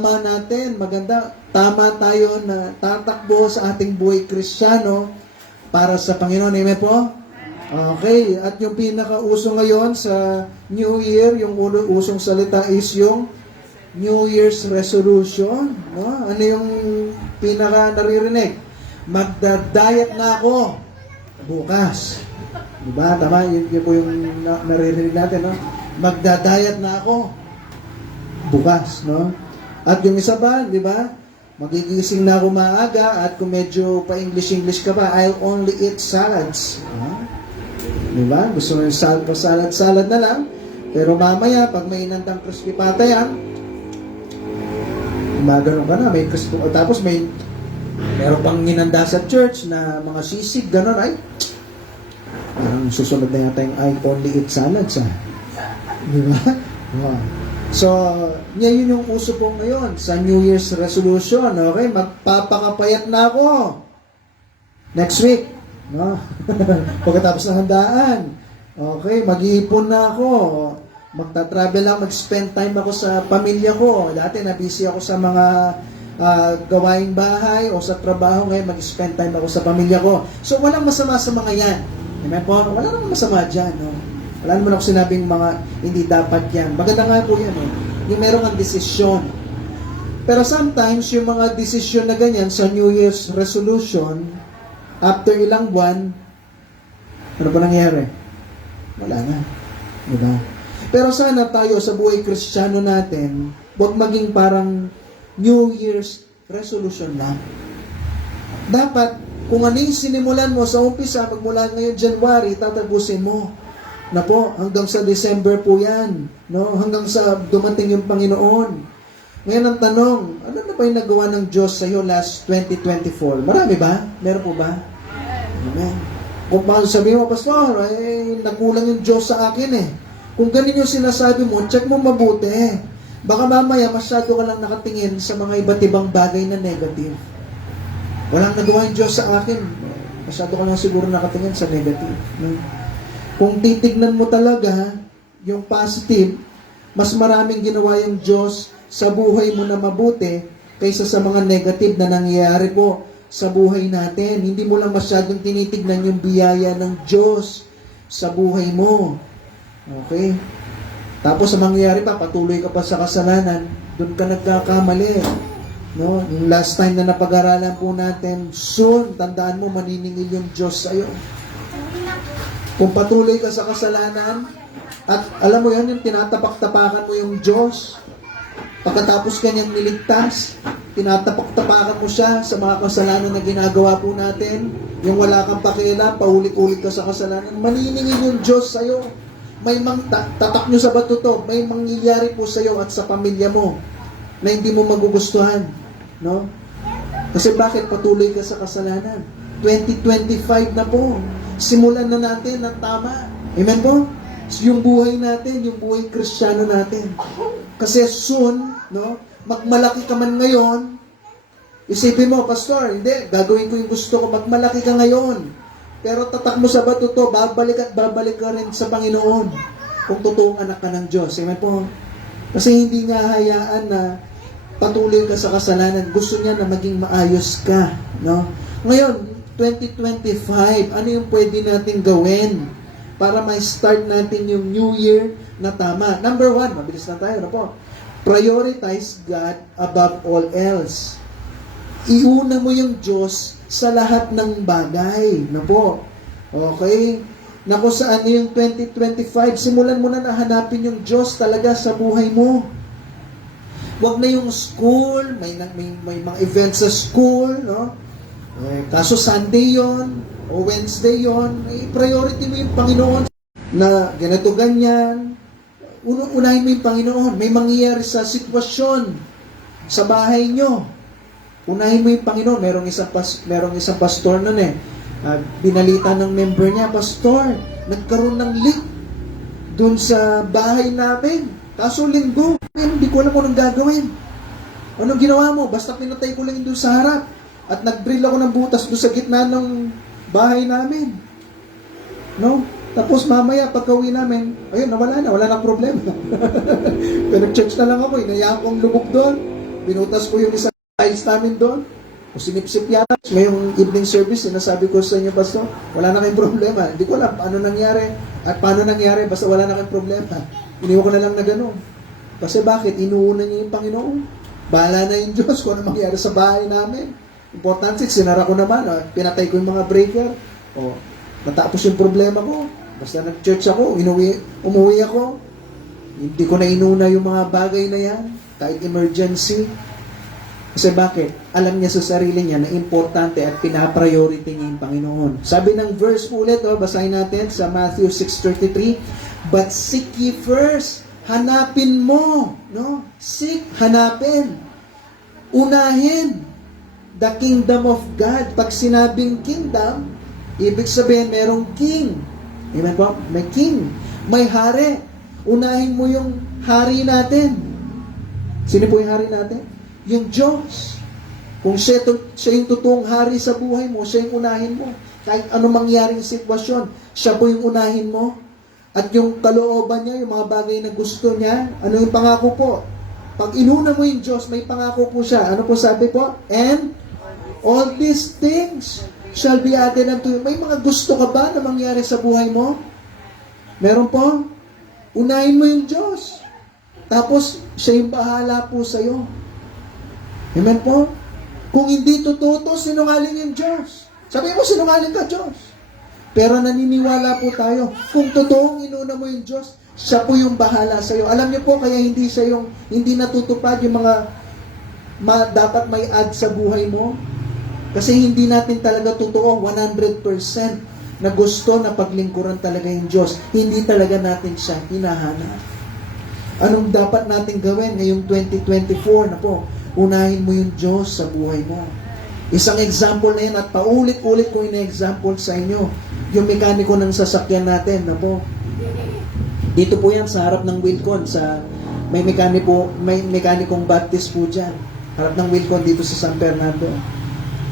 tama natin, maganda, tama tayo na tatakbo sa ating buhay Kristiyano para sa Panginoon. Amen po? Okay, at yung pinaka-uso ngayon sa New Year, yung usong salita is yung New Year's resolution. No? Ano yung pinaka-naririnig? Magda-diet na ako bukas. Diba? Tama? Yun po yung naririnig natin. No? Magda-diet na ako bukas. No? At yung isa pa, di ba? Magigising na ako maaga at kung medyo pa-English ka pa, I'll only eat salads. Di ba? Gusto mo yung salad na lang. Pero mamaya, pag may inandang crispy pata yan, gumagano ka na, may crispy, tapos meron pang inanda sa church na mga sisig, gano'n, ay, parang susunod na yata yung I only eat salads, Di ba? Wow. So, yun yung uso po ngayon sa New Year's resolution. Okay, magpapakapayat na ako next week. No? Pagkatapos ng handaan. Okay, mag-iipon na ako. Magta-travel lang, mag-spend time ako sa pamilya ko. Dati na-busy ako sa mga gawaing bahay o sa trabaho. Ngayon, mag-spend time ako sa pamilya ko. So, walang masama sa mga yan. Amen po? Wala namang masama dyan. No? Wala naman ako sinabing mga hindi dapat yan. Maganda nga po yan. Yung meron ang desisyon. Pero sometimes, yung mga desisyon na ganyan sa New Year's resolution, after ilang buwan, ano pa nangyari? Wala na. Diba? Pero sana tayo sa buhay Kristiyano natin, huwag maging parang New Year's resolution lang. Dapat, kung ano yung sinimulan mo sa umpisa, magmula ngayon January, tatapusin mo. Na po, hanggang sa December po yan. No? Hanggang sa dumating yung Panginoon. Ngayon ang tanong, ano na ba yung nagawa ng Diyos sa iyo last 2024? Marami ba? Meron po ba? Amen. Kung sabihin mo, Pastor, nagkulang yung Diyos sa akin Kung ganun yung sinasabi mo, check mo mabuti. Baka mamaya masyado ka lang nakatingin sa mga iba't ibang bagay na negative. Walang nagawa yung Diyos sa akin. Masyado ka lang siguro nakatingin sa negative. No? Kung titignan mo talaga yung positive, mas maraming ginawa yung Diyos sa buhay mo na mabuti kaysa sa mga negative na nangyayari po sa buhay natin. Hindi mo lang masyadong tinitignan yung biyaya ng Diyos sa buhay mo. Okay? Tapos ang mangyayari pa, patuloy ka pa sa kasalanan, doon ka nagkakamali. No? Yung last time na napag-aralan po natin, soon, tandaan mo, maniningil yung Diyos sa'yo. Kung patuloy ka sa kasalanan, at alam mo yan, yung tinatapak-tapakan mo yung Diyos, pagkatapos kanyang niligtas, tinatapak-tapakan mo siya sa mga kasalanan na ginagawa po natin, yung wala kang pakialam, paulit-ulit ka sa kasalanan, maniningin yung Diyos sa'yo. May tatak nyo sa bato to, may mangyayari po sa'yo at sa pamilya mo na hindi mo magugustuhan. No? Kasi bakit patuloy ka sa kasalanan? 2025 na po. Simulan na natin ng tama. Amen po? Yung buhay natin, yung buhay Kristiyano natin. Kasi soon, no, magmalaki ka man ngayon, isipin mo, Pastor, hindi, gagawin ko yung gusto ko, magmalaki ka ngayon. Pero tatak mo sa bato to, babalik at babalik ka rin sa Panginoon kung totoong anak ka ng Diyos. Amen po? Kasi hindi nga hayaan na patuloy ka sa kasalanan. Gusto niya na maging maayos ka. No? Ngayon, 2025, ano yung pwede natin gawin para ma-start natin yung New Year na tama? Number 1, mabilis na tayo, ano po? Prioritize God above all else. Iuna mo yung Diyos sa lahat ng bagay. Na po. Okay? Na kung saan yung 2025, simulan mo na nahanapin yung Diyos talaga sa buhay mo. Huwag na yung school, may mga events sa school, no? Kaso Sunday yon o Wednesday yon, priority mo yung Panginoon na ganito ganyan. Unahin mo yung Panginoon. May mangyayari sa sitwasyon sa bahay nyo. Unahin mo yung Panginoon. Merong isang pastor nun binalita ng member niya, Pastor, nagkaroon ng leak dun sa bahay namin. Kaso linggo, hindi ko alam kung anong gagawin. Anong ginawa mo? Basta pinatay ko lang doon sa harap. At nag-drill ako ng butas doon sa gitna ng bahay namin. No? Tapos mamaya, pagka-uwi namin, ayun, wala na problema. Pero nag-church na lang ako, inayaan kong lubog doon. Pinutas ko yung isang tiles namin doon. O sinipsip yata. Ngayong evening service, sinasabi ko sa inyo, Pastor, wala na kayong problema. Hindi ko alam paano nangyari. At paano nangyari, basta wala na kayong problema. Iniwan ko na lang na gano'n. Kasi bakit? Inuuna niyo yung Panginoon. Bahala na yung Diyos kung ano mangyari sa bahay namin. Importante, sinara ko naman. Pinatay ko yung mga breaker. O, natapos yung problema ko. Basta nag-church ako, umuwi ako. Hindi ko na inuna yung mga bagay na yan. Kahit emergency. Kasi bakit? Alam niya sa sarili niya na importante at pinapriority niya yung Panginoon. Sabi ng verse ulit, basahin natin sa Matthew 6:33, "But seek ye first," hanapin mo, no? Seek, hanapin. Unahin the kingdom of God. Pag sinabing kingdom, ibig sabihin merong king. Amen po? May king. May hari. Unahin mo yung hari natin. Sino po yung hari natin? Yung Diyos. Kung siya yung totoong hari sa buhay mo, siya yung unahin mo. Kahit anong mangyaring sitwasyon, siya po yung unahin mo. At yung kalooban niya, yung mga bagay na gusto niya, ano yung pangako po? Pag inuna mo yung Diyos, may pangako po siya. Ano po sabi po? "And all these things shall be added unto you." May mga gusto ka ba na mangyari sa buhay mo? Meron po? Unahin mo yung Diyos. Tapos, siya yung bahala po sa'yo. Amen po? Kung hindi totoo to, sinungaling yung Diyos. Sabi mo, sinungaling ka, Diyos. Pero naniniwala po tayo, kung totoong inuna mo yung Diyos, siya po yung bahala sa'yo. Alam niyo po, kaya hindi natutupad yung mga dapat may add sa buhay mo. Kasi hindi natin talaga totoo, 100% na gusto na paglingkuran talaga yung Diyos. Hindi talaga natin siya hinahanap. Anong dapat natin gawin ngayong 2024 na po? Unahin mo yung Diyos sa buhay mo. Isang example na yan at paulit-ulit ko ina-example sa inyo. Yung mekaniko ng sasakyan natin, na po. Dito po yan sa harap ng Wilcon, may mekanikong Baptist po dyan. Harap ng Wilcon dito sa San Fernando.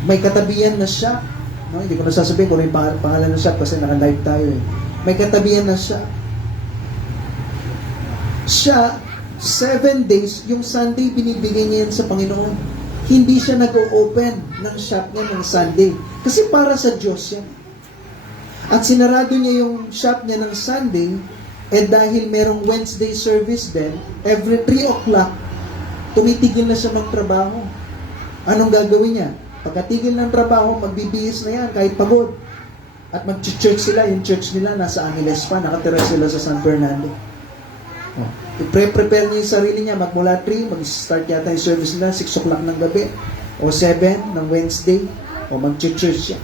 May katabihan na shop. No? Hindi ko nasasabihin kung ano yung pangalan ng shop kasi naka-live tayo eh. May katabihan na shop. Siya, 7 days, yung Sunday, binibigay niya yan sa Panginoon. Hindi siya nag-o-open ng shop niya ng Sunday. Kasi para sa Diyos yan. At sinarado niya yung shop niya ng Sunday, dahil merong Wednesday service din, every 3 o'clock, tumitigil na siya magtrabaho. Anong gagawin niya? Pagkatigil ng trabaho, magbibihis na yan, kahit pagod. At mag-church sila, yung church nila nasa Angeles pa, nakatira sila sa San Fernando. I-prepare niya yung sarili niya, magmula 3, mag-start yata yung service nila, 6 o'clock ng gabi, o 7 ng Wednesday, o mag-church siya.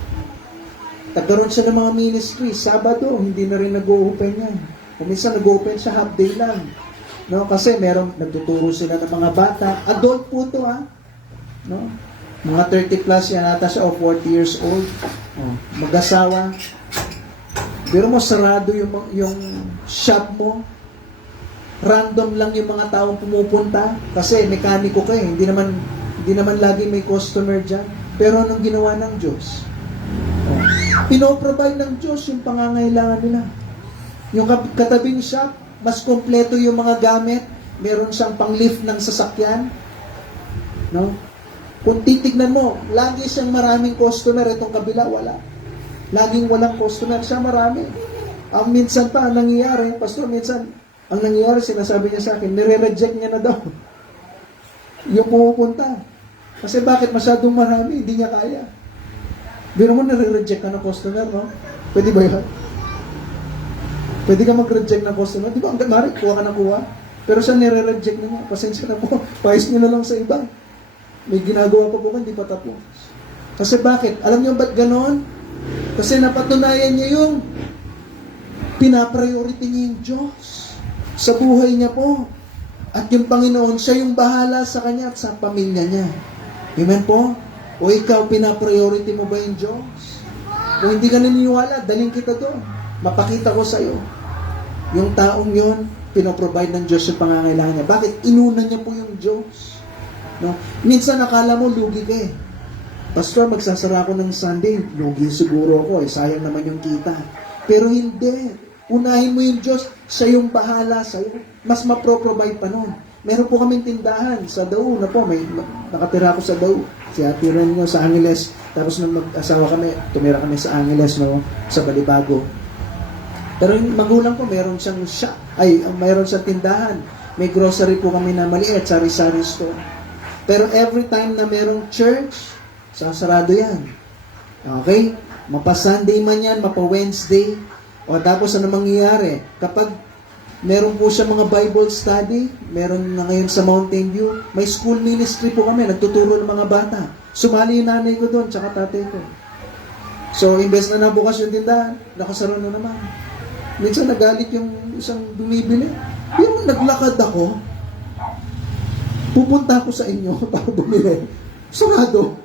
Nagkaroon siya ng mga ministry, Sabado, hindi na rin nag-open yan. Kung minsan nag-open siya, half day lang. No? Kasi nagtuturo sila ng mga bata, adult po to no? Mga 30 plus yan ata siya, o 40 years old, mag-asawa. Pero mo, sarado yung shop mo, random lang yung mga taong pumupunta kasi mekaniko ka hindi naman lagi may customer dyan. Pero anong ginawa ng Diyos? Pinoprovide ng Diyos yung pangangailangan nila. Yung katabing shop, mas kompleto yung mga gamit, meron siyang pang-lift ng sasakyan, no? Kung titignan mo, lagi siyang maraming customer, itong kabila wala. Laging walang customer, siya marami. Minsan pa ang nangyayari, Pastor, ang nangyayari, sinasabi niya sa akin, nire-reject niya na daw yung pumupunta. Kasi bakit? Masyadong marami, hindi niya kaya. Di naman nire-reject ka ng customer, no? Pwede ba yun? Pwede ka mag-reject ng customer. Di ba, Mari, kuha ka na kuha. Pero siya nire-reject niya. Pasensya na po. Pahis niyo na lang sa iba. May ginagawa pa po, hindi pa tapos. Kasi bakit? Alam niyo ba't ganon? Kasi napatunayan niya yung pinapriority niya yung Diyos sa buhay niya po. At yung Panginoon, siya yung bahala sa kanya at sa pamilya niya. Amen po? O ikaw, pinapriority mo ba yung Diyos? Kung hindi ka naniniwala, daling kita doon. Mapakita ko sa iyo. Yung taong yon, pinoprovide ng Diyos yung pangangailangan niya. Bakit? Inuna niya po yung Diyos. No? Minsan akala mo, lugi ka eh. Pastor, magsasara ako ng Sunday. Lugi siguro ako eh. Sayang naman yung kita. Pero hindi. Unahin mo yung Diyos, siya yung bahala sa'yo. Mas mapro-provide pa nun. meron po kaming tindahan sa Dao na po. Nakatira ako sa Dao. Si Ate Ren nyo sa Angeles. Tapos nung mag-asawa kami, tumira kami sa Angeles, no, sa Balibago. Pero yung magulang ko, meron siyang mayroon siyang tindahan. May grocery po kami na maliit, sari-sari store. Pero every time na merong church, sasarado yan. Okay? Mapa-Sunday man yan, mapa-Wednesday. O tapos ano mangyayari? Kapag meron po siya mga Bible study, meron na ngayon sa Mountain View, may school ministry po kami, nagtuturo ng mga bata. Sumali yung nanay ko doon, tsaka tatay ko. So, imbes na nabukas yung tindahan, nakasaro na naman. Minsan nagalit yung isang bumibili. Yung naglakad ako, pupunta ako sa inyo para bumili. Sarado.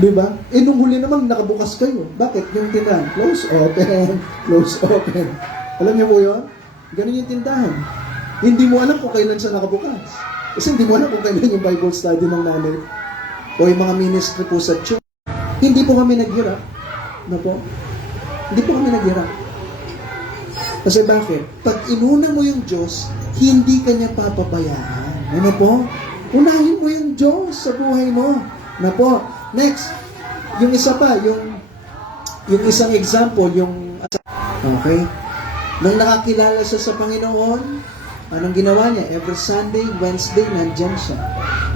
Diba? Nung huli naman, nakabukas kayo. Bakit? Yung tindahan, close, open, close, open. Alam niyo po yun? Ganun yung tindahan. Hindi mo alam kung kailan siya nakabukas. Kasi hindi mo alam kung kailan yung Bible study ng nanay o yung mga ministry po sa church. Hindi po kami naghirap. Ano po? Hindi po kami naghirap. Kasi bakit? Pag inuna mo yung Diyos, hindi ka niya papabayaan. Ano po? Unahin mo yung Diyos sa buhay mo. Ano po? Next, yung isa pa, yung isang example, okay? Nung nakakilala siya sa Panginoon, anong ginawa niya? Every Sunday, Wednesday, nandyan siya.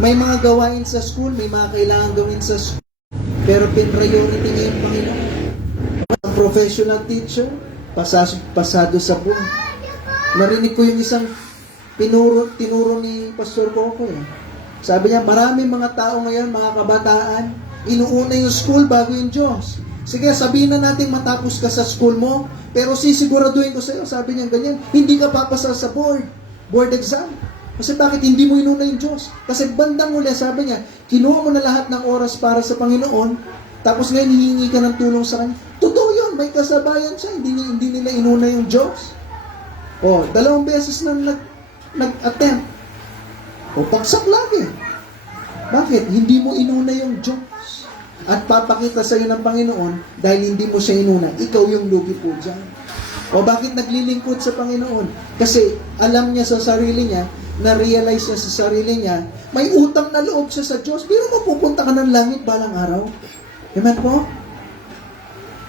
May mga gawain sa school, may mga kailangan gawin sa school, pero priority niya yung Panginoon. Ang professional teacher, pasado sa buhay. Narinig ko yung isang tinuro ni Pastor Coco. Sabi niya, maraming mga tao ngayon, mga kabataan, inuuna yung school bago yung Diyos. Sige, sabihin na natin matapos ka sa school mo, pero sisiguraduhin ko sa iyo, sabi niya ganyan, hindi ka papasa sa board exam. Kasi bakit hindi mo inuna yung Diyos? Kasi bandang uli, sabi niya, kinuha mo na lahat ng oras para sa Panginoon, tapos ngayon hihingi ka ng tulong sa Kanya. Totoo yun, may kasabayan siya, hindi nila inuna yung Diyos. 2 beses na nag-attempt. Paksak lagi. Bakit? Hindi mo inuna yung Diyos. At papakita sa iyo ng Panginoon, dahil hindi mo siya inuna, ikaw yung lugi po dyan. Bakit naglilingkod sa Panginoon? Kasi alam niya sa sarili niya, na-realize niya sa sarili niya, may utang na loob siya sa Diyos. Pero mapupunta ka ng langit balang araw. Amen po?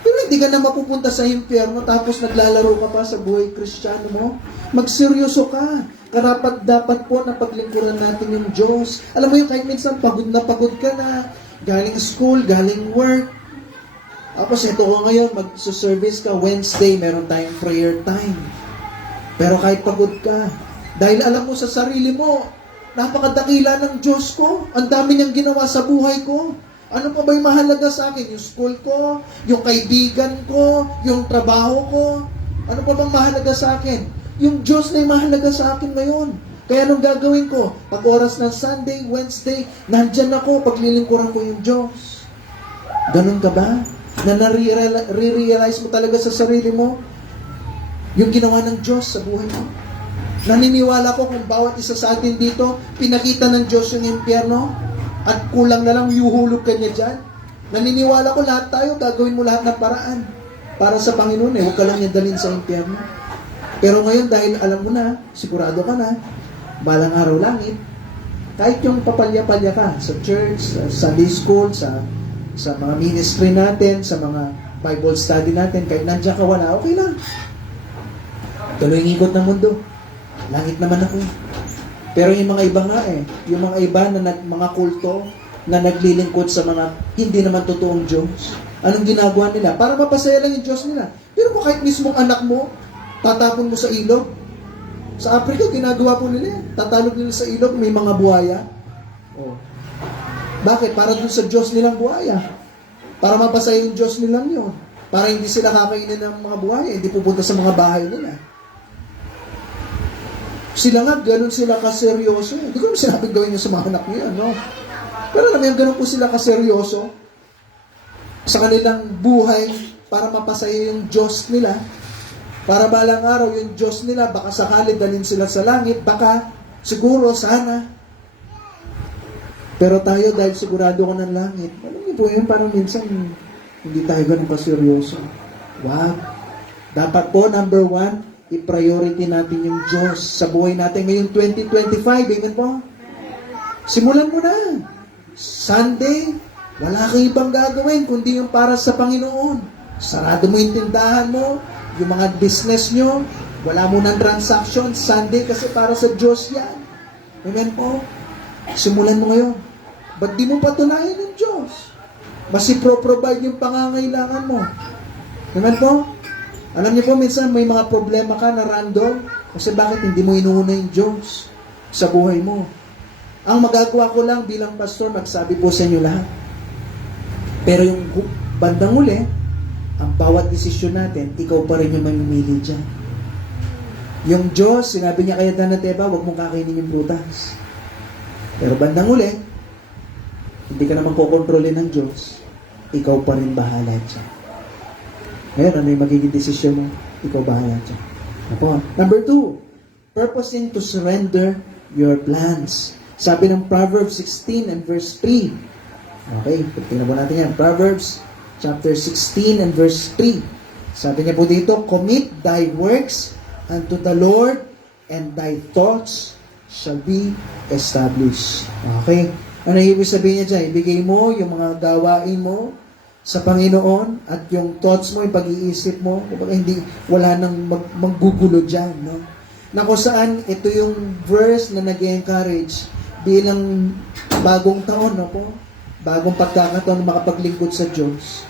Pero hindi ka na mapupunta sa impyerno tapos naglalaro ka pa sa buhay Kristiyano mo. Magseryoso ka. Karapat-dapat po na paglingkuran natin yung Diyos. Alam mo yung kahit minsan pagod ka na, galing school, galing work. Tapos ito ko ngayon, mag-service ka, Wednesday, meron tayong prayer time. Pero kahit pagod ka, dahil alam mo sa sarili mo, napakadakila ng Diyos ko, ang dami niyang ginawa sa buhay ko. Ano pa ba yung mahalaga sa akin? Yung school ko, yung kaibigan ko, yung trabaho ko. Ano pa bang mahalaga sa akin? Yung Diyos na yung mahalaga sa akin ngayon. Kaya anong gagawin ko? Pag oras ng Sunday, Wednesday, nandyan ako, paglilingkuran ko yung Diyos. Ganun ka ba? Na nare-realize mo talaga sa sarili mo yung ginawa ng Diyos sa buhay mo? Naniniwala ko kung bawat isa sa atin dito, pinakita ng Diyos yung impyerno at kulang na lang yuhulog ka niya dyan. Naniniwala ko lahat tayo, gagawin mo lahat ng paraan para sa Panginoon. Huwag ka lang niya dalhin sa impyerno. Pero ngayon, dahil alam mo na, sigurado ka na, balang araw langit, kahit yung papalya-palya ka sa church, sa Sunday school, sa mga ministry natin, sa mga Bible study natin, kahit nandiyan ka wala, okay lang. Tuloy ang ikot ng mundo. Langit naman ako. Pero yung mga iba nga yung mga iba na mga kulto, na naglilingkod sa mga hindi naman totoong Diyos, anong ginagawa nila? Para mapasaya lang yung Diyos nila. Pero kung kahit mismong anak mo, tatapon mo sa ilog. Sa Africa, ginagawa po nila yan. Tatalog nila sa ilog, may mga buhaya. Bakit? Para dun sa Diyos nilang buhaya. Para mapasaya yung Diyos nilang yun. Para hindi sila kakainin ng mga buhaya, hindi pupunta sa mga bahay nila. Sila nga, ganun sila kaseryoso. Hindi ko naman sinabing gawin nyo sa mga anak niya, no? Pero naman, ganun po sila kaseryoso sa kanilang buhay para mapasaya yung Diyos nila. Para balang araw, yung Diyos nila, baka sakali dalhin sila sa langit, baka, siguro, sana. Pero tayo, dahil sigurado ko ng langit, alam niyo po yun, parang minsan, hindi tayo ganun kaseryoso. Wow. Dapat po, number 1, i-priority natin yung Diyos sa buhay natin ngayong 2025. Amen po? Simulan mo na. Sunday, wala kang ibang gagawin kundi yung para sa Panginoon. Sarado mo yung tindahan mo, yung mga business nyo, wala mo ng transaction. Sunday kasi para sa Diyos yan. Amen po? Simulan mo ngayon. Ba't di mo patunayan yung Diyos? Mas ipro-provide yung pangangailangan mo. Amen po? Alam niyo po, minsan may mga problema ka na random kasi bakit hindi mo inuuna yung Diyos sa buhay mo? Ang magagawa ko lang bilang pastor, magsabi po sa inyo lahat. Pero yung bandang uli, ang bawat desisyon natin, ikaw pa rin yung mamimili dyan. Yung Diyos, sinabi niya kay Adan at Eva, huwag mong kakainin yung prutas. Pero bandang uli, hindi ka naman kukontrolin ng Diyos, ikaw pa rin bahala dyan. Ngayon, ano yung magiging desisyon mo? Ikaw bahala dyan. Number 2, purposing to surrender your plans. Sabi ng Proverbs 16 and verse 3. Okay, tingnan po natin yan. Proverbs chapter 16 and verse 3. Sabi niya po dito, commit thy works unto the Lord, and thy thoughts shall be established. Okay? Ano ibig sabihin niya dyan? Ibigay mo yung mga gawain mo sa Panginoon at yung thoughts mo, yung pag-iisip mo, hindi, wala nang maggugulo dyan. No? Na kung saan, ito yung verse na nag-encourage bilang bagong taon, no po? Bagong pagkakataon na makapaglingkod sa Diyos.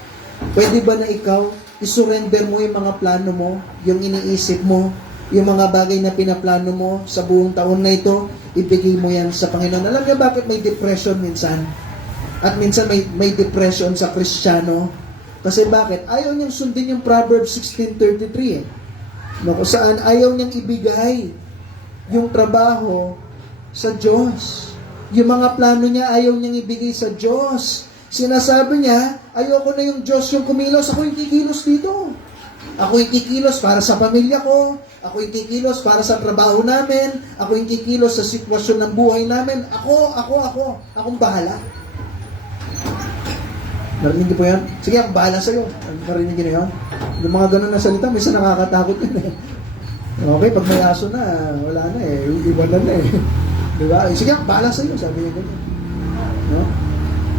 Pwede ba na ikaw, isurrender mo yung mga plano mo, yung iniisip mo, yung mga bagay na pinaplano mo sa buong taon na ito, ibigay mo yan sa Panginoon. Alam niyo bakit may depression minsan? At minsan may depression sa Kristiyano? Kasi bakit? Ayaw niyang sundin yung Proverbs 16:33 eh. No, kung saan ayaw niyang ibigay yung trabaho sa Diyos. Yung mga plano niya, ayaw niyang ibigay sa Diyos. Sinasabi niya, ayoko na yung Diyos yung kumilos, ako yung kikilos dito. Ako yung kikilos para sa pamilya ko, ako yung kikilos para sa trabaho namin, ako yung kikilos sa sitwasyon ng buhay namin, akong bahala. Narinig niyo po yan? Sige, akong bahala sa'yo. Narinig niyo yan? Yung mga ganun na salita, minsan nakakatakot yun eh. Okay, pag may aso na, wala na eh, iwanan na eh. Diba? Sige, bahala sa iyo, sabi niya ganyan. No?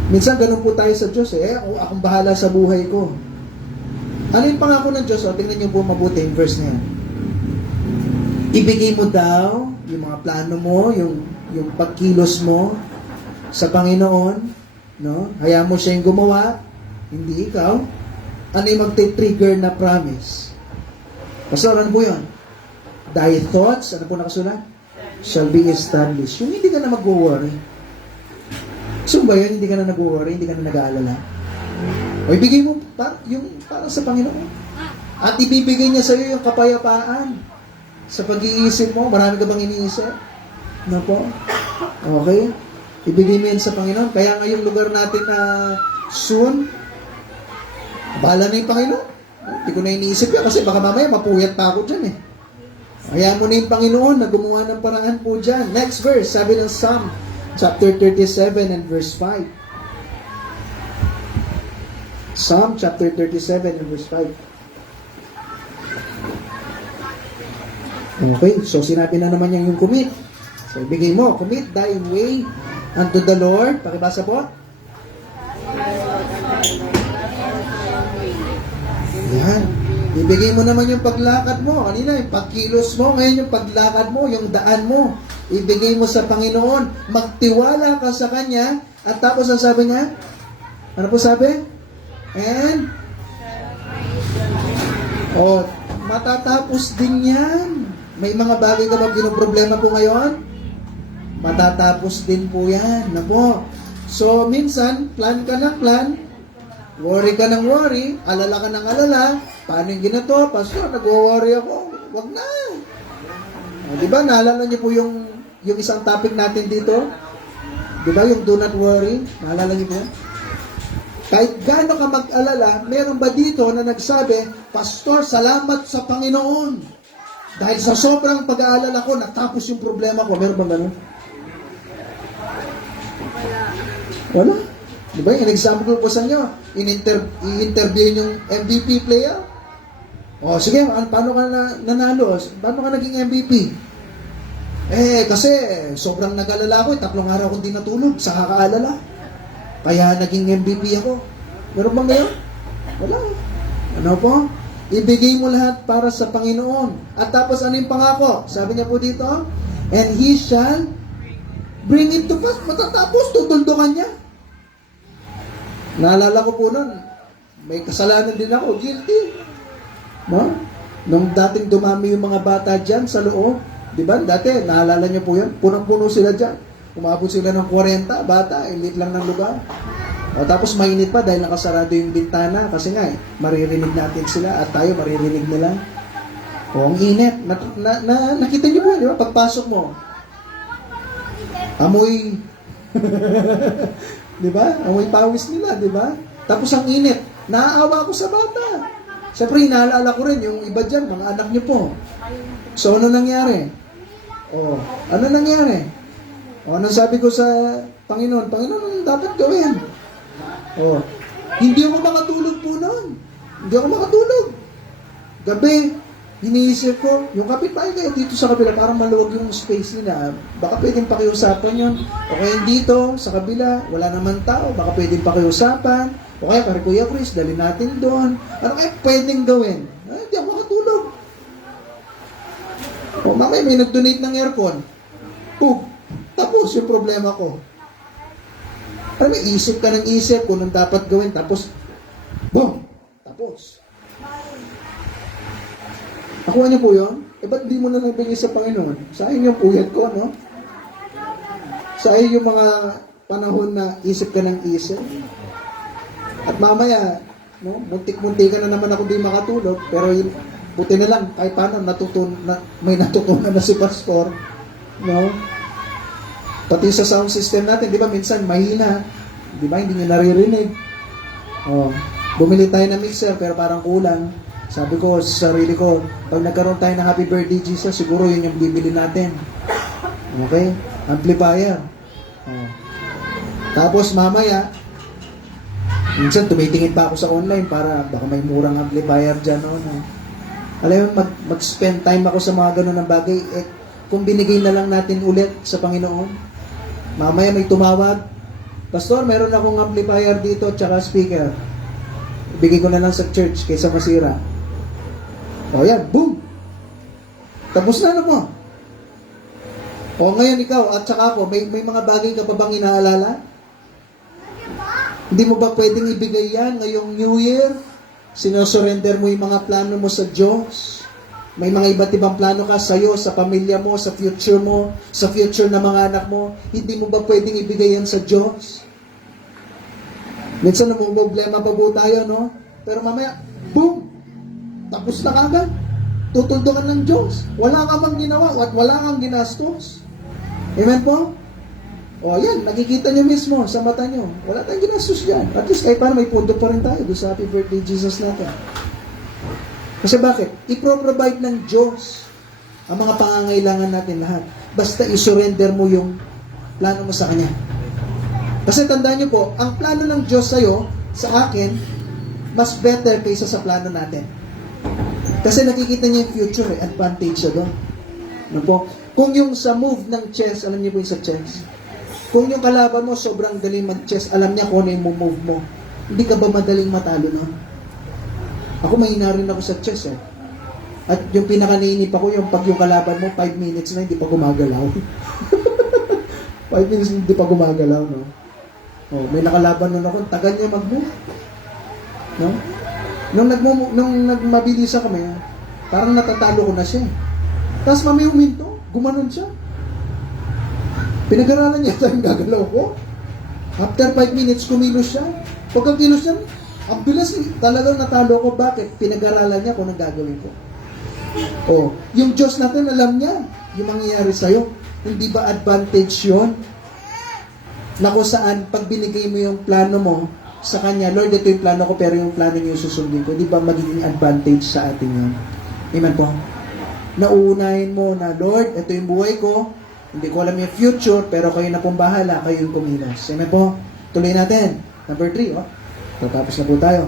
Minsan ganun po tayo sa Diyos eh. Akong bahala sa buhay ko. Ano yung pangako ng Diyos? O, tingnan niyo po mabuti yung verse na yan. Ibigay mo daw yung mga plano mo, yung pagkilos mo sa Panginoon. No? Hayaan mo siya yung gumawa, hindi ikaw. Ano yung magte-trigger na promise? Pastor, ano po yun? Thy thoughts, ano po nakasulat? Shall be established. Yung hindi ka na mag-worry. So ba yun? Hindi ka na nag-worry, hindi ka na nag-aalala. O ibigay mo yung para sa Panginoon. At ibibigay niya sa iyo yung kapayapaan sa pag-iisip mo. Marami ka bang iniisip? Ano po? Okay? Ibigay mo yan sa Panginoon. Kaya ngayong lugar natin na soon, bahala na yung Panginoon. Hindi ko na iniisip yan kasi baka mamaya mapuyat pa ako dyan eh. Hayaan mo na yung Panginoon na gumawa ng paraan po dyan. Next verse, sabi ng Psalm, chapter 37 and verse 5. Psalm chapter 37 and verse 5. Okay, so sinabi na naman niya yung commit. So, ibigay mo, commit thy way unto the Lord. Pakibasa po. Yan. Ibigay mo naman yung paglakad mo. Kanina, yung pagkilos mo. Ngayon, yung paglakad mo, yung daan mo. Ibigay mo sa Panginoon. Magtiwala ka sa Kanya. At tapos, ang sabi niya, ano po sabi? And, matatapos din yan. May mga bagay ka bang ginoproblema po ngayon? Matatapos din po yan. Nako. So, minsan, plan ka ng plan, worry ka ng worry, alala ka ng alala, paano yung ginato? Pastor, nag-worry ako. Wag na. Diba, naalala niyo po yung isang topic natin dito? Diba, yung do not worry? Naalala niyo po? Kahit gaano ka mag-alala, meron ba dito na nagsabi, Pastor, salamat sa Panginoon. Dahil sa sobrang pag-aalala ko, natapos yung problema ko. Meron ba gano'n? Wala. Diba, in example ko sa inyo, i-interview yung MVP player. O, sige, paano ka nanalo? Paano ka naging MVP? Kasi sobrang nag-alala ako. 3 araw akong di natulog sa kakaalala. Kaya naging MVP ako. Meron bang ngayon? Wala. Ano po? Ibigay mo lahat para sa Panginoon. At tapos ano yung pangako? Sabi niya po dito, and He shall bring it to pass. Matatapos, tutuldukan niya. Naalala ko po nun, may kasalanan din ako, guilty. No? Nung dating dumami yung mga bata dyan sa loob, di ba? Dati, naalala niyo po yan, punang-puno sila dyan. Umabot sila ng 40, bata, ilit lang ng lugar. O, tapos mainit pa dahil nakasarado yung bintana kasi nga, maririnig natin sila at tayo maririnig nila. O, ang init. Nakita niyo po, di ba? Pagpasok mo, amoy, di ba? Amoy pawis nila, di ba? Tapos ang init. Naaawa ako sa bata. Siyempre, inaalala ko rin yung iba dyan, mga anak niyo po. So, ano nangyari? O, ano nangyari? O, anong sabi ko sa Panginoon? Panginoon, anong dapat gawin? O, hindi ako makatulog po noon. Hindi ako makatulog. Gabi, iniisip ko, yung kapitbahay kayo dito sa kabila, parang maluwag yung space nila. Baka pwedeng pakiusapan yun. O kaya dito, sa kabila, wala naman tao, baka pwedeng pakiusapan. O kaya, kay Kuya Chris, dali natin doon. Ano kaya pwedeng gawin? Hindi ako makatulog. O mamaya, may nag-donate ng aircon. Pug, tapos yung problema ko. Ano, isip ka ng isip kung anong dapat gawin, tapos, boom, tapos. Nakuha niyo po yun? Ba't di mo na nabigay sa Panginoon? Sayang yung puyat ko, no? Sayang yung mga panahon na isip ka ng isip. At mamaya, no, muntik-muntik ka na naman ako di makatulog, pero yun, buti na lang, kahit paano, may natutunan na si Pastor, no? Pati sa sound system natin, di ba, minsan mahina, di ba, hindi nyo naririnig. Oh, bumili tayo ng mixer, pero parang kulang. Sabi ko sa sarili ko, pag nagkaroon tayo ng Happy Birthday Jesus, siguro yun yung bibili natin. Okay? Amplifier. Oh. Tapos mamaya, minsan tumitingin pa ako sa online para baka may murang amplifier dyan. No? Alam mo, mag-spend time ako sa mga ganun ng bagay. Kung binigay na lang natin ulit sa Panginoon, mamaya may tumawag, Pastor, meron akong amplifier dito tsaka speaker. Bigay ko na lang sa church kaysa masira. O yan, boom! Tapos na mo. O ngayon ikaw at saka ako, may mga bagay ka pa bang inaalala? Hindi mo ba pwedeng ibigay yan ngayong New Year? Sinosurrender mo yung mga plano mo sa Diyos? May mga iba't ibang plano ka sa'yo, sa pamilya mo, sa future ng mga anak mo. Hindi mo ba pwedeng ibigay yan sa Diyos? Minsan namumblema pa po tayo, no? Pero mamaya, boom! Tapos na kagad. Tutuldukan ng Diyos. Wala ka mang ginawa at wala kang ginastos. Amen po? O yan, nakikita nyo mismo sa mata nyo. Wala tayong ginastos dyan. At least kahit paano may punto pa rin tayo doon sa Happy Birthday Jesus natin. Kasi bakit? I-provide ng Diyos ang mga pangangailangan natin lahat. Basta i-surrender mo yung plano mo sa Kanya. Kasi tandaan nyo po, ang plano ng Diyos sa'yo, sa akin, mas better kaysa sa plano natin. Kasi nakikita niya yung future, advantage siya doon. Ano po? Kung yung sa move ng chess, alam niyo po yung sa chess, kung yung kalaban mo sobrang galing mag-chess, alam niya kung ano yung move mo. Hindi ka ba madaling matalo, no? Ako mahina rin ako sa chess, eh. At yung pinaka-nainip ako, yung pag yung kalaban mo, 5 minutes na hindi pa gumagalaw. 5 minutes na hindi pa gumagalaw, no? Oh, may nakalaban nun ako, tagal niya mag-move. No? Nung nagmabilisa kami, parang natatalo ko na siya. Tapos mami huminto, gumanon siya. Pinag-aralan niya yung gagalaw ko. After 5 minutes, kumilos siya. Pagkakilos niya, ang bilis, talagang natalo ko. Bakit? Pinag-aralan niya kung anong gagawin ko. Oh, yung Diyos natin, alam niya yung mangyayari sa'yo. Hindi ba advantage yun? Na kung saan, pag binigay mo yung plano mo sa Kanya, Lord, ito yung plano ko, pero yung plano niyo susundin ko, di ba magiging advantage sa atin yun? Amen po? Nauunahin mo na, Lord, ito yung buhay ko, hindi ko alam yung future, pero kayo na pong bahala, kayo yung kumilos. Amen po? Tuloy natin. Number 3, oh. Tatapos na po tayo.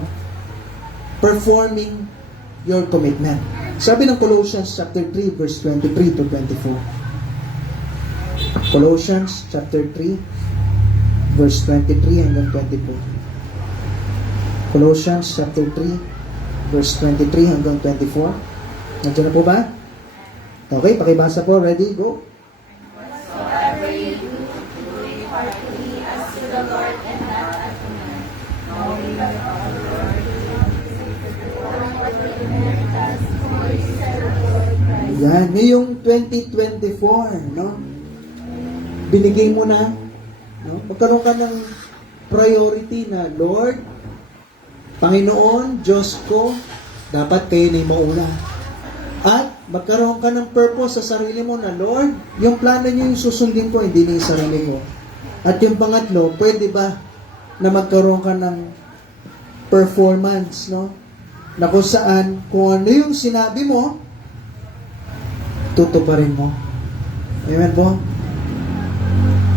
Performing your commitment. Sabi ng Colossians chapter 3 verse 23 to 24. Colossians chapter 3 verse 23 hanggang 24. Colossians chapter 3 verse 23 hanggang 24. Nandiyan na po ba? Okay, pakibasa po. Ready? Go. Whatsoever you do it heartily as to the Lord and not unto men, knowing that our Lord inheritance for his servant Christ. Yan. Ngayong 2024, no? Binigay mo na, no? Magkaroon ka ng priority na, Lord, Panginoon, Diyos ko, dapat kayo na yung mauna. At magkaroon ka ng purpose sa sarili mo na, Lord, yung plano niyo yung susundin ko, hindi na yung sarili ko. At yung pangatlo, pwede ba na magkaroon ka ng performance, no? Na kung saan, kung ano yung sinabi mo, tutuparin mo. Amen po?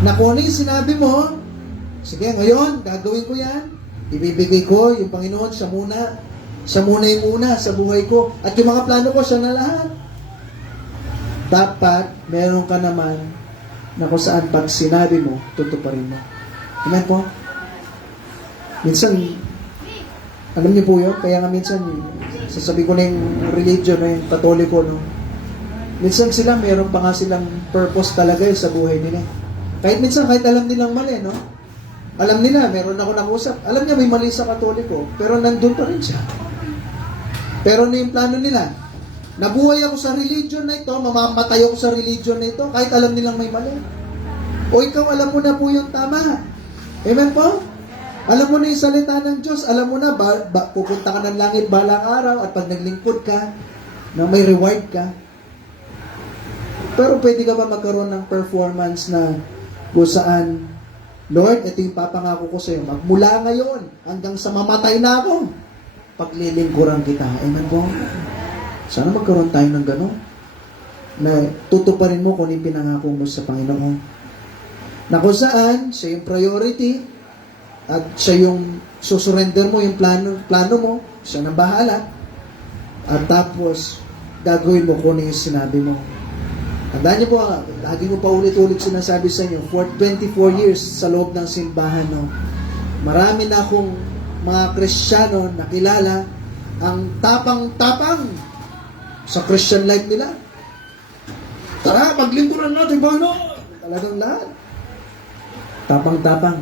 Na kung ano yung sinabi mo, sige, ngayon, gagawin ko yan. Ibibigay ko yung Panginoon, siya muna. Siya muna yung una sa buhay ko. At yung mga plano ko, siya na lahat. Dapat, meron ka naman na kung saan pag sinabi mo, tutuparin mo. Amen po? Minsan, alam niyo po yun? Kaya nga minsan, sasabi ko na yung religion, yung katoliko, no? Minsan sila, meron pa nga silang purpose talaga sa buhay nila. Kahit minsan, kahit alam nilang mali, no? Alam nila, meron ako nakusap. Alam niya, may mali sa katoliko, pero nandun pa rin siya. Pero ano yung plano nila? Nabuhay ako sa religion na ito, mamamatay ako sa religion na ito, kahit alam nilang may mali. O ikaw, alam mo na po yung tama. Amen po? Alam mo na yung salita ng Diyos, alam mo na, pupunta ka ng langit balang araw, at pag naglingkod ka, na may reward ka. Pero pwede ka ba magkaroon ng performance na kung saan, Lord, ito yung papangako ko sa iyo, magmula ngayon, hanggang sa mamatay na ako, paglilingkuran kita. Amen po? Sana magkaroon tayo ng gano'n. Na tutuparin mo kung yung pinangako mo sa Panginoon. Na kung saan, siya yung priority, at siya yung susurrender mo, yung plano mo, siya nang bahala. At tapos, gagawin mo kung ano yung sinabi mo. Tandaan niyo po, lagi mo pa ulit-ulit sinasabi sa inyo, for 24 years sa loob ng simbahan, no, marami na akong mga Kristiyano nakilala ang tapang-tapang sa Christian life nila. Tara, maglingkuran natin, Panginoon! Talagang lahat. Tapang-tapang.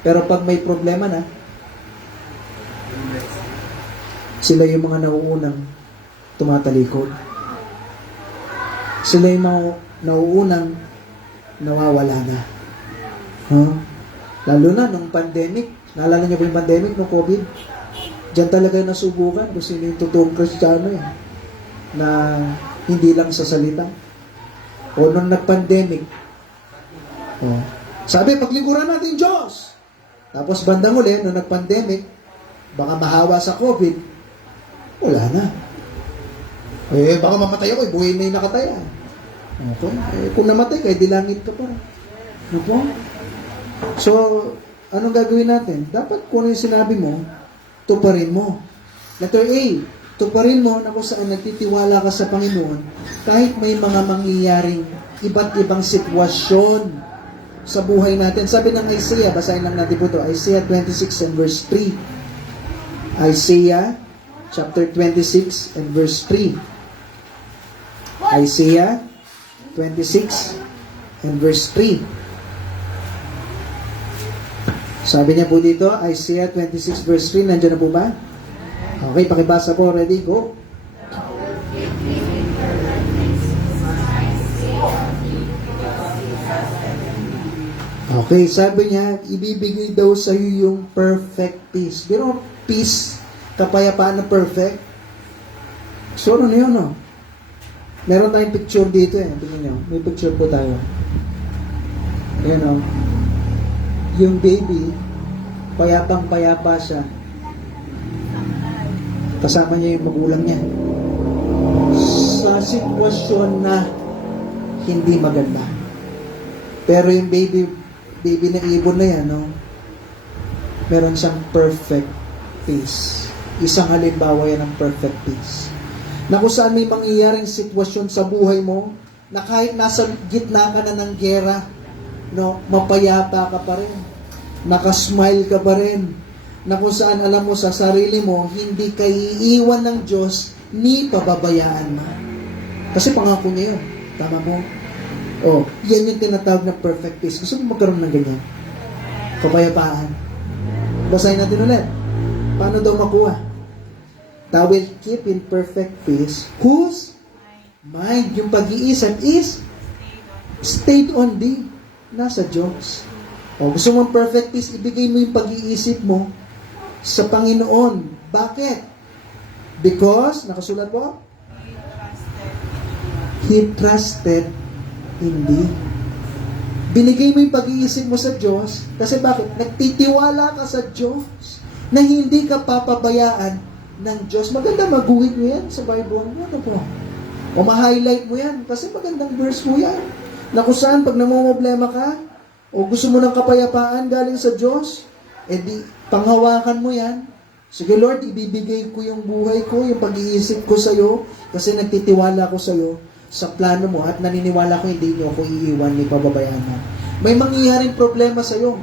Pero pag may problema na, sila yung mga nauunang tumatalikod. Sila yung mga nauunang nawawala na. Huh? Lalo na nung pandemic. Naalala niyo ba yung pandemic ng COVID? Diyan talaga nasubukan kung sino yung totoong Kristiyano na hindi lang sa salita. O nung nag-pandemic, sabi, paglingkuran natin Diyos. Tapos bandang uli, nung nag-pandemic, baka mahawa sa COVID, wala na. Baka mamatay ako, buhay na yung nakataya. Okay. Kung namatay ka, di langit ka pa. Ano po? So, anong gagawin natin? Dapat kung ano yung sinabi mo, tuparin mo. Letter A, tuparin mo na kung saan nagtitiwala ka sa Panginoon kahit may mga mangyayaring iba't ibang sitwasyon sa buhay natin. Sabi ng Isaiah, basahin lang natin po ito, Isaiah 26 and verse 3. Isaiah chapter 26 and verse 3. Isaiah 26 and verse 3. Sabi niya po dito, Isaiah 26 verse 3, nandiyan na po ba? Okay, pakibasa po. Ready? Go. Okay, sabi niya, ibibigay daw sa iyo yung perfect peace. You know, peace, kapayapaan na perfect. So, ano yun, no? Meron tayong picture dito Tingnan nyo, may picture po tayo. Ayan, no? Yung baby, payapang-payapa siya. Kasama niya yung magulang niya. Sa sitwasyon na hindi maganda. Pero yung baby na ibon na yan, no? Meron siyang perfect peace. Isang halimbawa yan ng perfect peace. Na kung saan may mangyayaring sitwasyon sa buhay mo, na kahit nasa gitna ka na ng gera, no, mapayapa ka pa rin. Nakasmile ka pa rin. Na kung saan alam mo sa sarili mo, hindi ka iiwan ng Diyos, ni pababayaan mo. Kasi pangako niya yun. Tama mo? Oh, yan yung tinatawag na perfect peace. Gusto mo magkaroon ng ganyan? Kapayapaan. Basahin natin ulit. Paano daw makuha? Thou will keep in perfect peace whose mind, yung pag-iisip is stayed on thee. Nasa Diyos. O, gusto mong perfect peace, ibigay mo yung pag-iisip mo sa Panginoon. Bakit? Because, nakasulat po? He trusted in thee. Binigay mo yung pag-iisip mo sa Diyos kasi bakit? Nagtitiwala ka sa Diyos na hindi ka papabayaan ng Diyos. Maganda maguhit mo yan sa Bible. Ano po? O ma-highlight mo yan kasi magandang verse mo yan. Na kung saan pag namumblema ka o gusto mo ng kapayapaan galing sa Diyos, edi panghawakan mo yan. Sige Lord, ibibigay ko yung buhay ko, yung pag-iisip ko sa iyo kasi nagtitiwala ko sa iyo sa plano mo at naniniwala ko hindi niyo ako iiwan ni pababayaan mo. May mangyayaring problema sa iyo.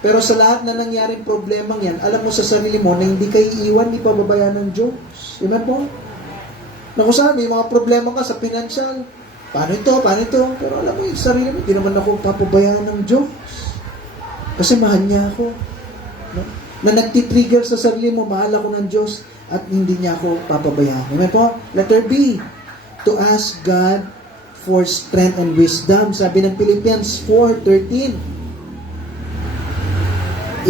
Pero sa lahat na nangyaring problemang yan, alam mo sa sarili mo na hindi kayo iiwan ni pababayaan ng Diyos. Amen po? Na kung saan, may mga problema ka sa financial. Paano ito? Pero alam mo yung sarili mo, hindi naman ako papabayaan ng Diyos. Kasi mahal niya ako. No? Na nagtitrigger sa sarili mo, mahal ako ng Diyos at hindi niya ako papabayaan. Amen po? Letter B, to ask God for strength and wisdom. Sabi ng Philippians 4:13,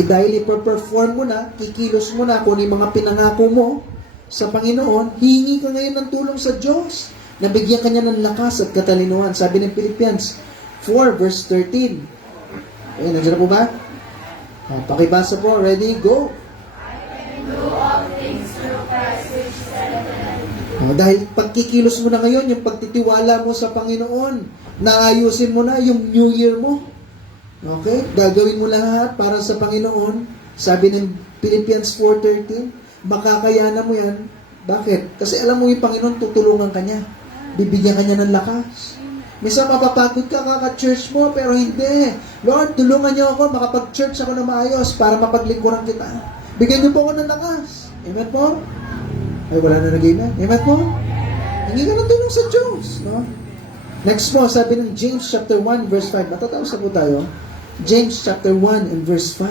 dahil ipaperform mo na, kikilos mo na kung yung mga pinangako mo sa Panginoon, hihingi ka ngayon ng tulong sa Diyos. Nabigyan ka niya ng lakas at katalinuhan. Sabi ng Philippians 4:13. Okay, nandiyan na po ba? Pakibasa po. Ready? Go! Dahil pagkikilos mo na ngayon, yung pagtitiwala mo sa Panginoon, naayusin mo na yung New Year mo. Okay? Gagawin mo lahat para sa Panginoon. Sabi ng Philippians 4:13, makakayanan mo yan. Bakit? Kasi alam mo yung Panginoon, tutulungan ka niya. Bibigyan ka niya ng lakas. Minsan mapapagod ka kaka-church mo, pero hindi. Lord, tulungan niyo ako, makapag-church ako na maayos para mapaglingkuran kita. Bigyan niyo po ako ng lakas. Amen po? Ay, wala na nag-amen. Amen po? Hingi ka ng tulong sa Diyos. No? Next po, sabi ng James chapter 1 verse 5. Matatapos na po tayo. James chapter 1 and verse 5.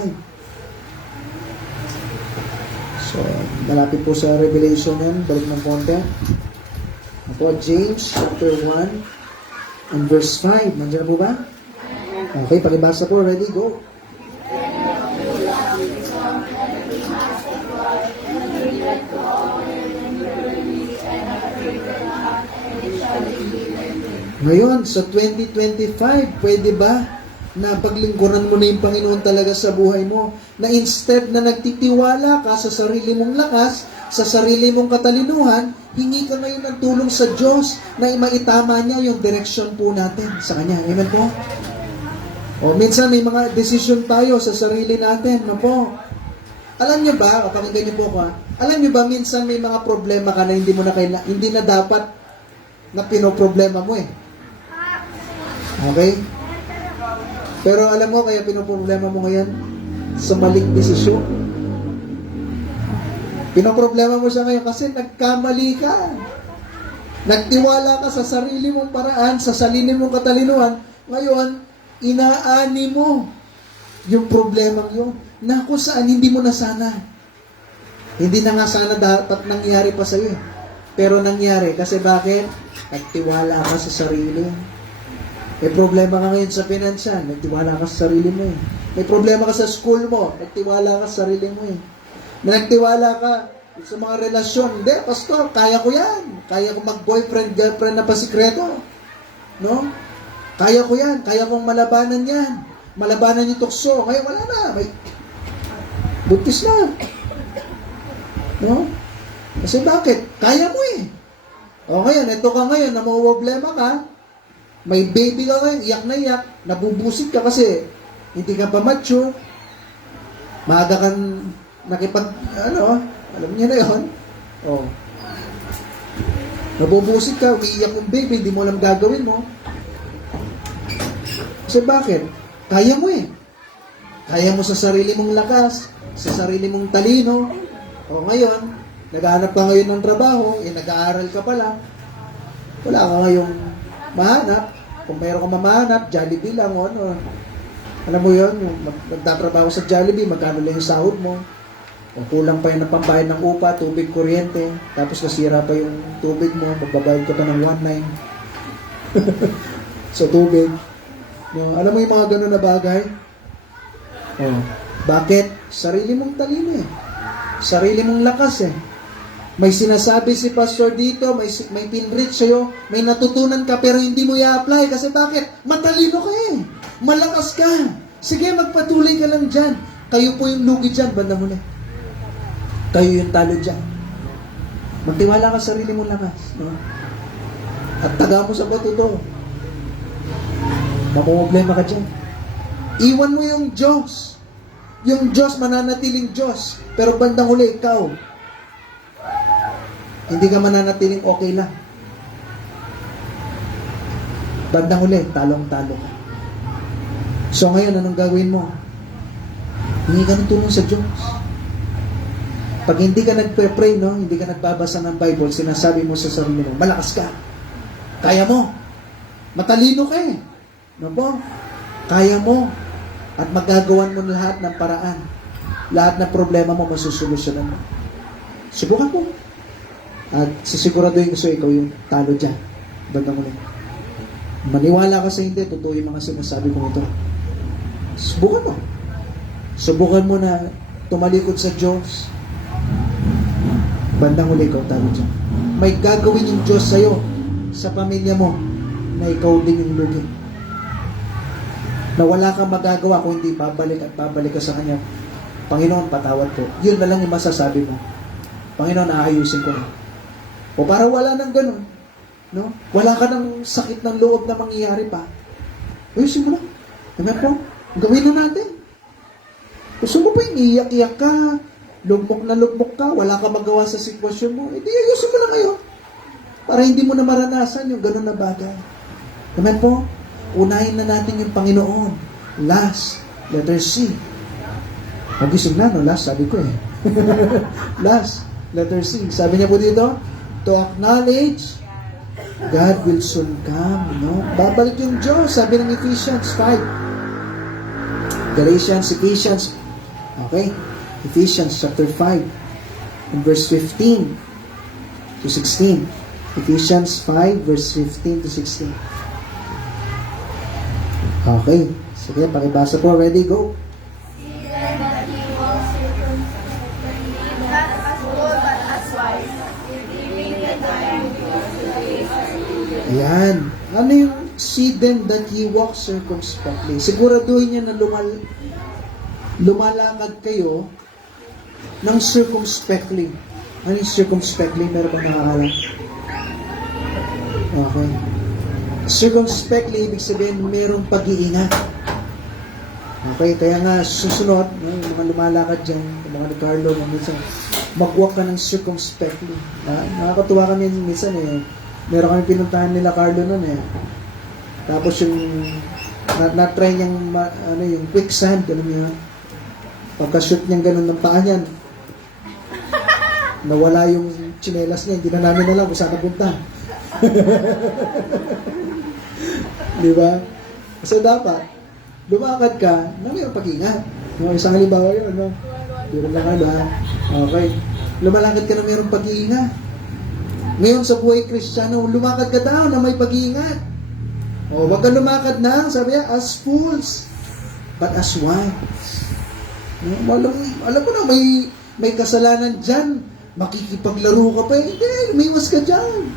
So, malapit po sa Revelation yan. Balik ng konti. Ako, James chapter 1 and verse 5. Nandiyan na po ba? Okay, pakibasa po. Ready? Go. Ngayon, sa 2025, pwede ba na paglingkuran mo na yung Panginoon talaga sa buhay mo? Na instead na nagtitiwala ka sa sarili mong lakas, sa sarili mong katalinuhan, hingi ka ngayon ng tulong sa Diyos na maitama niya yung direksyon po natin sa Kanya. Amen po? O, minsan may mga desisyon tayo sa sarili natin. No po? Alam niyo ba, o pakinggan niyo po ako, alam niyo ba, minsan may mga problema ka na hindi na dapat na pinoproblema mo eh. Okay? Pero alam mo, kaya pinoproblema mo ngayon sa maling desisyon. Pinoproblema mo siya ngayon kasi nagkamali ka. Nagtiwala ka sa sarili mong paraan, sa sarili mong katalinuhan. Ngayon, inaani mo yung problema yun na kung saan hindi mo na sana. Hindi na nga sana dapat nangyari pa sa'yo. Pero nangyari. Kasi bakit? Nagtiwala ka sa sarili. May problema ka ngayon sa pinansyal, nagtiwala ka sa sarili mo eh. May problema ka sa school mo, nagtiwala ka sa sarili mo eh. Nagtiwala ka sa mga relasyon, hindi, pastor, kaya ko yan. Kaya ko mag-boyfriend, girlfriend na pasikreto. No? Kaya ko yan, kaya kong malabanan yan. Malabanan yung tukso. Ngayon wala na, may buntis na. No? Kasi bakit? Kaya mo eh. O ngayon, ito ka ngayon, na mga problema ka, may baby ka ngayon, iyak na iyak, nabubusit ka kasi hindi ka pa mature, maaga kang Alam niyo na yun? Oh. Nabubusit ka, umiiyak yung baby, hindi mo alam gagawin mo. Kasi bakit? Kaya mo eh. Kaya mo sa sarili mong lakas, sa sarili mong talino. O ngayon, naghahanap ka ngayon ng trabaho, nag-aaral ka pala. Wala ka ngayong mahanap. Kung mayroon ka mamahanap, Jollibee lang o ano. Alam mo yun, yung magtatrabaho sa Jollibee, magkano lang yung sahod mo. Kung kulang pa yun ng pambayad ng upa, tubig, kuryente, tapos nasira pa yung tubig mo, magbabayad ka pa ng 1.9 sa tubig. Yung, alam mo yung mga ganun na bagay? Oh. Bakit? Sarili mong talino eh. Sarili mong lakas eh. May sinasabi si pastor dito, may pinreach sa'yo, may natutunan ka pero hindi mo i-apply. Kasi bakit? Matalino ka eh. Malakas ka. Sige, magpatuloy ka lang dyan. Kayo po yung lugi dyan, banda mo na. Kayo yung talo dyan. Magtiwala ka sa sarili mong lakas. No? At taga mo sa bato to. Mamumblema ka dyan. Iwan mo yung Diyos. Yung Diyos, mananatiling Diyos. Pero bandang huli, ikaw, hindi ka mananatiling okay lang. Bandang huli, talong-talo ka. So ngayon, anong gagawin mo? Hingi ka ng tulong sa Diyos. Pag hindi ka nagpe-pray, no? Hindi ka nagbabasa ng Bible, sinasabi mo sa sarili mo, malakas ka. Kaya mo. Matalino ka eh. No po? Kaya mo. At magagawan mo lahat ng paraan. Lahat ng problema mo, masusolusyonan mo. Subukan mo. At sisiguraduhin ko sa ikaw yung talo dyan. Bandang ulit. Maniwala ka sa hindi, totoo yung mga sinasabi mo ito. Subukan mo. Subukan mo na tumalikod sa Diyos. Bandang uli ikaw, talo dyan. May gagawin yung Diyos sa'yo, sa pamilya mo, na ikaw din yung lugi. Na wala kang magagawa kung hindi babalik at babalik ka sa Kanya. Panginoon, patawad ko. Yun na lang yung masasabi mo. Panginoon, aayusin ko na. O para wala nang ganun. No? Wala ka ng sakit ng loob na mangyayari pa. Ayusin mo na. Amen po? Gawin na natin. Gusto mo pa yung iyak-iyak ka, lugmok na lugmok ka, wala ka magawa sa sitwasyon mo, edi ayusin mo na ngayon. Para hindi mo na maranasan yung ganun na bagay. Amen po? Unahin na natin yung Panginoon. Last, letter C. Magising na, no? Last, sabi ko eh. Last, letter C. Sabi niya po dito, to acknowledge, God will soon come. No? Babalik yung Diyos. Sabi ng Ephesians 5. Galatians, Ephesians. Okay? Ephesians chapter 5 and verse 15 to 16. Ephesians 5 verse 15 to 16. Okay. Sige, pakibasa po. Ready? Go. See then that ye walk circumspectly, not as fools but as wise, redeeming the time, because the days are evil. Ayan. Ano yung see them that ye walk circumspectly? Siguraduhin niya na lumalakad kayo ng circumspectly. Ano yung circumspectly? Meron bang nakakalam? Okay. Circumspectly, ibig sabihin, merong pag-iingat. Okay, kaya nga susunod, no, yung mga lumalakad dyan, yung mga ni Carlo, minsan, mag-walk ka ng circumspectly. Nakakatuwa kami minsan eh. Meron kami pinuntahan nila Carlo nun eh. Tapos yung na-try niyang yung quicksand, alam niya. Pagka-shoot niyang ganun ng paa niyan, nawala yung tsinelas niya, hindi na namin alam kung saan napunta. Di ba? Kasi dapat, lumakad ka na mayroong pag-ingat. No, isang halimbawa yun, ano? Biro lang ba? Okay. Lumalakad ka na mayroong pag-iingat. Ngayon sa buhay Kristiyano, lumakad ka daw na may pag-iingat. O, wag ka lumakad na, sabi niya, as fools, but as wise. No, alam mo na, may kasalanan dyan. Makikipaglaro ka pa. Hindi, umiwas ka dyan.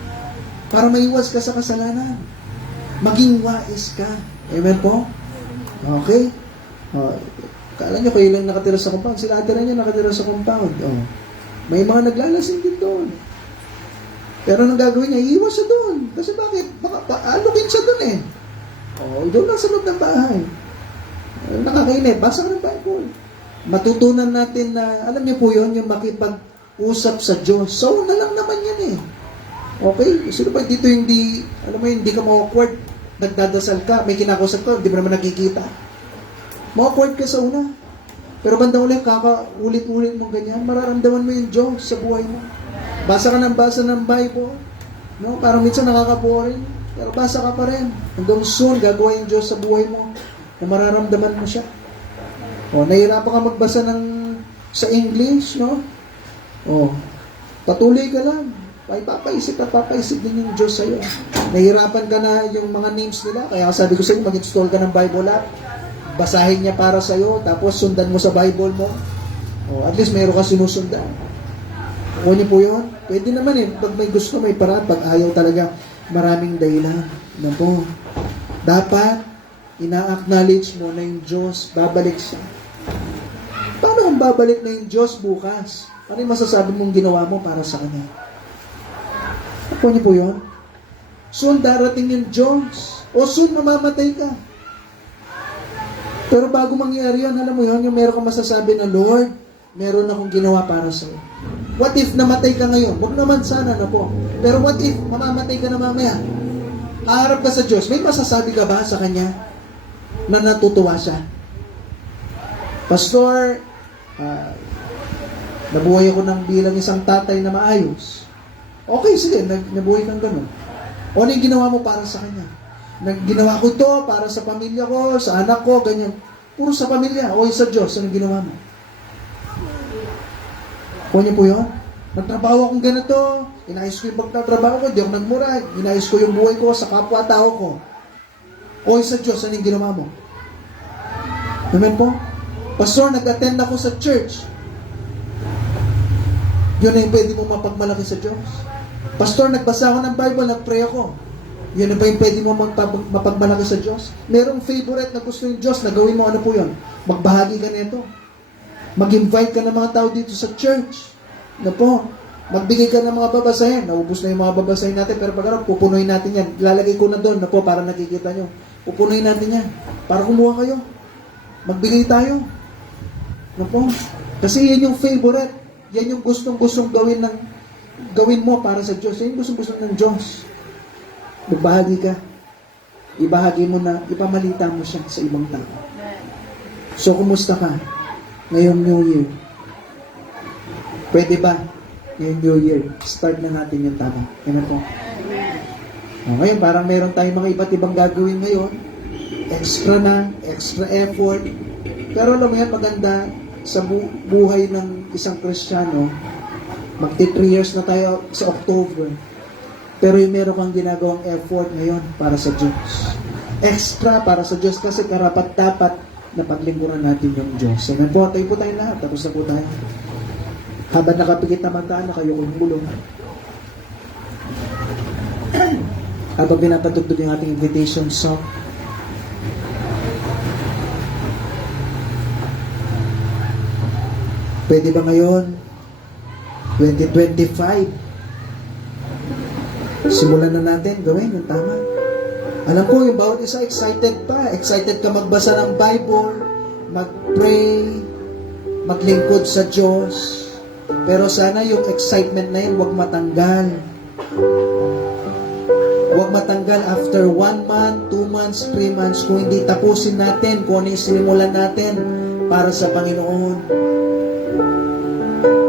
Para maiwas ka sa kasalanan. Maging wise ka. Amen po? Okay? Kala nyo kayo lang nakatira sa compound. Sila ate na nyo nakatira sa compound. May mga naglalasing din doon. Pero anong gagawin niya? Iiwas siya doon. Kasi bakit? Alukin siya doon eh. Doon lang sa loob ng bahay. Nakakainip. Basa ka ng Bible. Matutunan natin na, alam niyo po yun, yung usap sa Diyos. So, na lang naman yan eh. Okay? Sino ba dito hindi, alam mo yun, hindi ka ma-awkward, nagdadasal ka, may kinakausap ka, hindi mo naman nakikita. Ma-awkward ka sa una. Pero bandang ulit, ulit-ulit mo ganyan, mararamdaman mo yung Diyos sa buhay mo. Basa ng Bible. No? Parang minsan nakaka-boring. Pero basa ka pa rin. Hanggang soon, gagawa yung Diyos sa buhay mo na mararamdaman mo siya. O, nahihirapan ka magbasa sa English, no? O, patuloy ka lang. Papaisip at papaisip din yung Diyos sa'yo. Nahihirapan ka na yung mga names nila. Kaya sabi ko sa'yo, mag-install ka ng Bible app. Basahin niya para sa'yo. Tapos sundan mo sa Bible mo. O, at least mayroon ka sinusundan. Kuha niyo po yun. Pwede naman eh. Pag may gusto, may paraan. Pag ayaw talaga, maraming dahilan. Na po. Dapat, ina-acknowledge mo na yung Diyos, babalik siya. Paano kung babalik na yung Diyos bukas? Ano yung masasabi mong ginawa mo para sa Kanya? Kuha niyo po yun. Soon darating yung Diyos. O soon mamamatay ka. Pero bago mangyari yun, alam mo yun, yung meron kang masasabi na, Lord, meron akong ginawa para sa'yo. What if namatay ka ngayon? Huwag naman sana na po. Pero what if mamamatay ka na mamaya? Kaharap ka sa Diyos. May masasabi ka ba sa Kanya na natutuwa siya? Pastor, nabuhay ako ng bilang isang tatay na maayos. Okay, sige, nabuhay kang ganun. O ano yung ginawa mo para sa Kanya? Ginawa ko ito para sa pamilya ko, sa anak ko, ganyan. Puro sa pamilya, o sa Diyos, ano ginawa mo? Kuha niyo po yun? Nagtrabaho akong ganito, inayos ko yung pagtatrabaho ko, di ako nagmura, inayos ko yung buhay ko sa kapwa-tao ko. O sa Diyos, ano yung ginawa mo? Amen po? Pastor, nag-attend ako sa church. Yun na yung pwede mo mapagmalaki sa Diyos. Pastor, nagbasa ako ng Bible, nag-pray ako. Yun na ba yung pwede mo mapagmalaki sa Diyos? Merong favorite na gusto yung Diyos, na gawin mo ano po yun? Magbahagi ka nito. Mag-invite ka ng mga tao dito sa church. Na po, magbigay ka ng mga babasahin. Naubos na yung mga babasahin natin, pero pag ano, pupunuin natin yan. Lalagay ko na doon, na po, para nakikita nyo. Pupunuin natin yan. Para kumuha kayo. Magbigay tayo. Na po. Kasi yan yung favorite. Yan yung gustong-gustong gawin mo para sa Diyos. Yan yung gustong-gustong ng Diyos. Magbahagi ka. Ibahagi mo na, ipamalita mo siya sa ibang tao. So, kumusta ka? Ngayong New Year. Pwede ba? Ngayong New Year. Start na natin yung tama. Amen po. Ngayon, parang meron tayong mga iba't ibang gagawin ngayon. Extra effort. Pero alam mo yan, maganda sa buhay ng isang Kristiyano. Magti 3 years na tayo sa October. Pero yung meron kang ginagawang effort ngayon para sa Diyos. Extra para sa Diyos kasi karapat-dapat na paglingkuran natin yung Diyos. Amen po, tayo po tayo lahat. Tapos na po tayo. Habang nakapikit na magkaan na kayo kung bulong. Habang pinapatugtog yung ating invitation song. Pwede ba ngayon, 2025, simulan na natin, gawin yung tama. Alam ko, yung bawat isa excited pa. Excited ka magbasa ng Bible, mag-pray, maglingkod sa Diyos. Pero sana yung excitement na yun, huwag matanggal. Huwag matanggal after 1 month, 2 months, 3 months, kung hindi tapusin natin, kung ano yung sinimulan natin para sa Panginoon.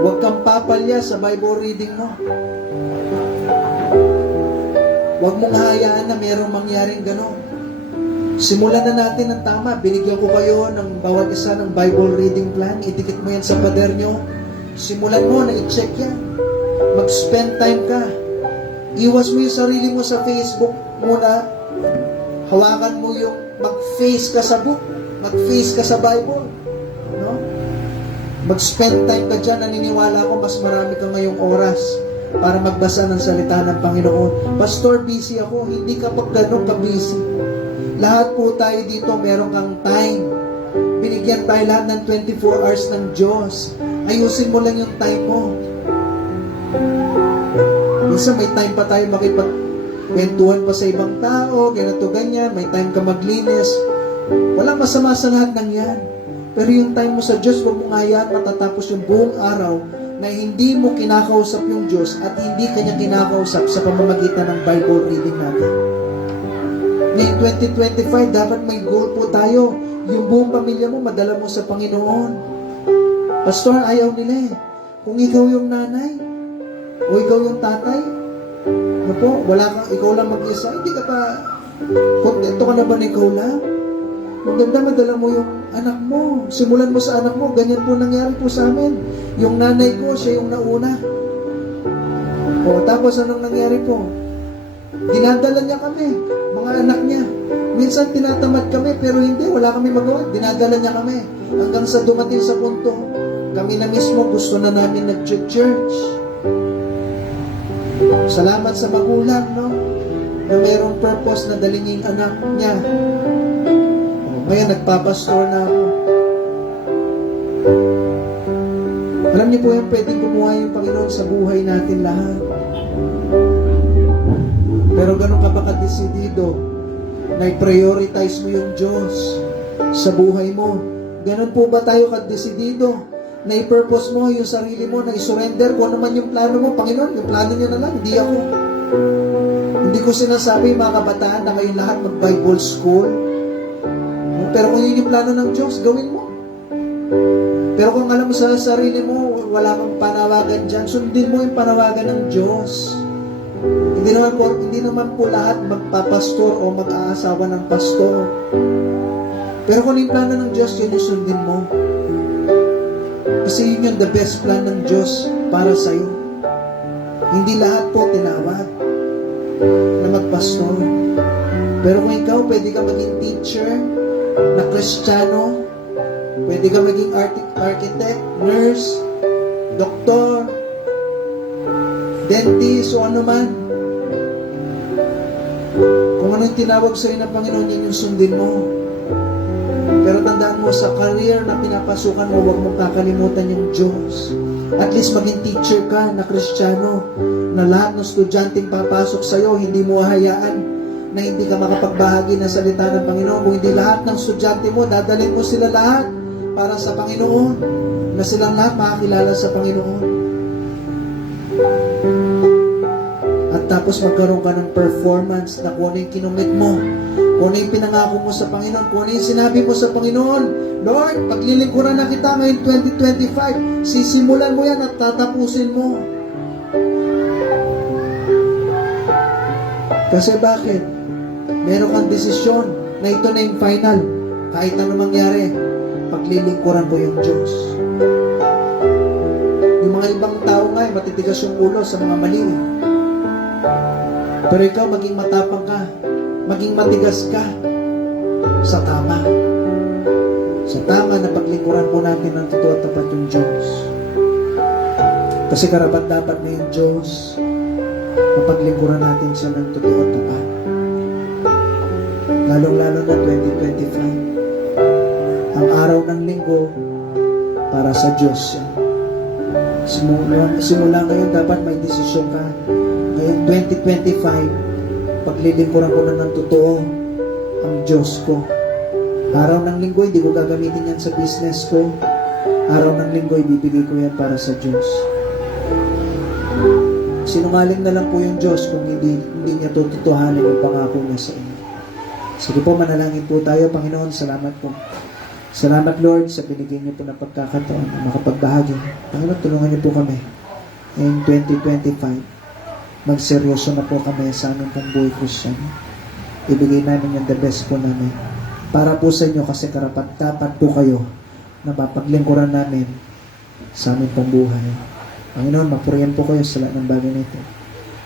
Huwag kang papalya sa Bible reading mo. Huwag mong hayaan na mayroong mangyaring gano'n. Simulan na natin ang tama. Binigyan ko kayo ng bawat isa ng Bible reading plan. Idikit mo yan sa pader nyo. Simulan mo na i-check yan. Mag-spend time ka. Iwas mo yung sarili mo sa Facebook muna. Hawakan mo yung mag-face ka sa book. Mag-face ka sa Bible. No? Mag-spend time ka dyan. Naniniwala ko mas marami ka ngayong oras para magbasa ng salita ng Panginoon. Pastor, busy ako. Hindi ka pag gano'n ka busy. Lahat po tayo dito, meron kang time. Binigyan tayo lahat ng 24 hours ng Diyos. Ayusin mo lang yung time mo. Minsan may time pa tayo makipagkwentuhan pa sa ibang tao, ganito, ganyan. May time ka maglinis. Walang masama sa lahat ng yan. Pero yung time mo sa Diyos, huwag mong hayaan matatapos yung buong araw na hindi mo kinakausap yung Diyos at hindi kanya kinakausap sa pamamagitan ng Bible reading natin. Ngayong 2025, dapat may goal po tayo. Yung buong pamilya mo, madala mo sa Panginoon. Pastor, ayaw nila eh. Kung ikaw yung nanay, o ikaw yung tatay, ano po, ikaw lang mag-isa, hindi ka pa, kontento ka na ba na ikaw lang? Maganda, madala mo yung anak mo. Simulan mo sa anak mo. Ganyan po nangyari po sa amin. Yung nanay ko, siya yung nauna. O, tapos anong nangyari po? Dinadala niya kami, mga anak niya. Minsan tinatamad kami, pero hindi, wala kami magawa. Dinadala niya kami. Hanggang sa dumating sa punto, kami na mismo gusto na namin nag-church. Salamat sa magulang, no? Na mayroong purpose na dalhin yung anak niya. Ngayon, nagpapastor na ako. Alam niyo po yung pwedeng gumawa yung Panginoon sa buhay natin lahat. Pero ganun ka ba kadesidido na i-prioritize mo yung Diyos sa buhay mo? Ganun po ba tayo kadesidido na i-purpose mo yung sarili mo, na i-surrender kung ano man yung plano mo? Panginoon, yung plano niyo na lang, hindi ako. Hindi ko sinasabi mga kabataan na kayong lahat mag-Bible school. Pero kung yun yung plano ng Diyos, gawin mo. Pero kung alam mo sa sarili mo, wala kang panawagan dyan, sundin mo yung panawagan ng Diyos. Hindi naman po lahat magpapastor o mag-aasawa ng pastor. Pero kung yung plano ng Diyos, yun yung sundin mo. Kasi yun yung the best plan ng Diyos para sa'yo. Hindi lahat po tinawag na magpastor. Pero kung ikaw, pwede ka maging teacher, na Kristiyano, pwede ka maging architect, nurse, doktor, dentist, o ano man. Kung ano yung tinawag sa'yo ng Panginoon, yun yung sundin mo. Pero tandaan mo, sa career na pinapasukan mo, huwag mong kakalimutan yung Diyos. At least maging teacher ka na Kristiyano, na lahat ng estudyanteng papasok sa'yo, hindi mo hahayaan na hindi ka makapagbahagi ng salita ng Panginoon. Kung hindi lahat ng estudyante mo, dadalhin mo sila lahat para sa Panginoon, na silang lahat makakilala sa Panginoon. At tapos magkaroon ka ng performance na kung ano yung kinumit mo, kung ano yung pinangako mo sa Panginoon, kung ano yung sinabi mo sa Panginoon. Lord, paglilingkuran na kita ngayong 2025, sisimulan mo yan at tatapusin mo. Kasi bakit? Meron kang desisyon na ito na yung final. Kahit ano mangyari, paglilingkuran ko yung Diyos. Yung mga ibang tao nga, matitigas yung ulo sa mga mali. Pero ikaw, maging matapang ka. Maging matigas ka sa tama. Sa tama na paglingkuran po natin ng totoo at tapat yung Diyos. Kasi karapat dapat na yung Diyos na paglingkuran natin siya ng totoo at tapat. Lalong-lalo na 2025. Ang araw ng linggo para sa Diyos yan. Simula ngayon dapat may desisyon ka. Ngayon 2025, paglilingkuran ko na ng totoo ang Diyos ko. Araw ng linggo, hindi ko gagamitin yan sa business ko. Araw ng linggo, ibibigay ko yan para sa Diyos. Sinungaling na lang po yung Diyos kung hindi niya tututuhanin yung pangako niya sa inyo. Sige po, manalangin po tayo. Panginoon, salamat po. Salamat, Lord, sa binigay niyo po na pagkakataon na makapagbahagi. Panginoon, tulungan niyo po kami. Ngayong 2025, magseryoso na po kami sa aming pong buhay Christian. Ibigay namin yung the best po namin. Para po sa inyo, kasi karapat-dapat po kayo na mapaglingkuran namin sa aming pong buhay. Panginoon, mapurihan po kayo sa lahat ng bagay na ito.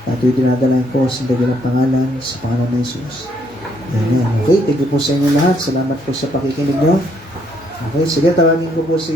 At ito'y dinadalayan ko sa dakilang pangalan, sa pangalan ng Jesus. Amen. Okay, thank you po sa inyo lahat. Salamat po sa pakikinig nyo. Okay, sige, tawagin ko po si